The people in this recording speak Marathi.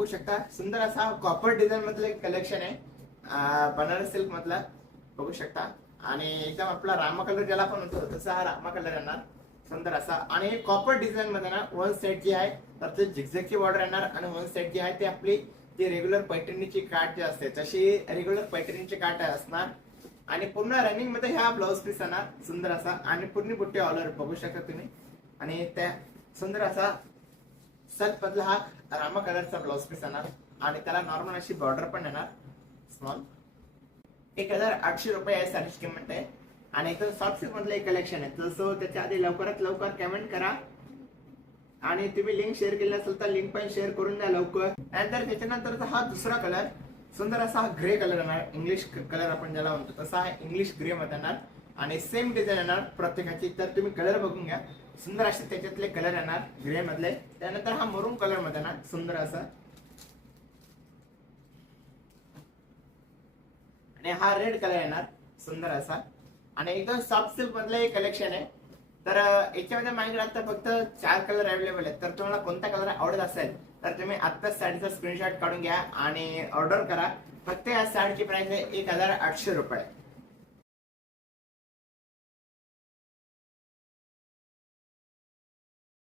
बघू शकता. सुंदर असा कॉपर डिझाईन मधलं एक कलेक्शन आहे. बनारस सिल्क मधला. बघू शकता. आणि एकदम आपला रामा कलर ज्याला पण होतो तसा हा रामा कलर येणार. सुंदर असा. आणि कॉपर डिझाईन मध्ये ना वन सेट जी आहे तर ते झिगझॅगची बॉर्डर येणार आणि वन सेट जी आहे ते आपली जी रेग्युलर पैठणीची काठ जी असते तशी रेग्युलर पैठणीची काठ असणार. आणि पूर्ण रनिंगमध्ये ह्या ब्लाऊज पीस येणार सुंदर असा. आणि पूर्ण बुट्टी ऑलर बघू शकता तुम्ही. आणि त्या सुंदर असा सत मधला हा रामा कलरचा ब्लाऊज पीस येणार आणि त्याला नॉर्मल अशी बॉर्डर पण येणार स्मॉल एक हजार आठशे रुपये आहे साडीची किंमत आहे. आणि इथं सॉफ्ट सिल्क मधलं एक कलेक्शन आहे. तसं त्याच्या आधी लवकरात लवकर कमेंट करा. आणि तुम्ही लिंक शेअर केली असेल तर लिंक पण शेअर करून द्या लवकर. नंतर त्याच्यानंतरचा हा दुसरा कलर सुंदर असा हा ग्रे कलर येणार. इंग्लिश कलर आपण ज्याला म्हणतो तसा हा इंग्लिश ग्रे मध्ये येणार. आणि सेम डिझाईन येणार प्रत्येकाची. तर तुम्ही कलर बघून घ्या. सुंदर असे त्याच्यातले कलर येणार ग्रे मधले. त्यानंतर हा मरून कलरमध्ये येणार सुंदर असा. आणि हा रेड कलर येणार सुंदर असा. आणि एकदम सॉफ्ट सिल्क मधलं हे कलेक्शन आहे. तर याच्यामध्ये माझ्याकडे आता फक्त चार कलर अवेलेबल आहेत. तर तुम्हाला कोणता कलर आवडत असेल तर तुम्ही आत्ताच साडीचा स्क्रीनशॉट काढून घ्या आणि ऑर्डर करा. फक्त या साडीची प्राइस आहे एक हजार आठशे रुपये.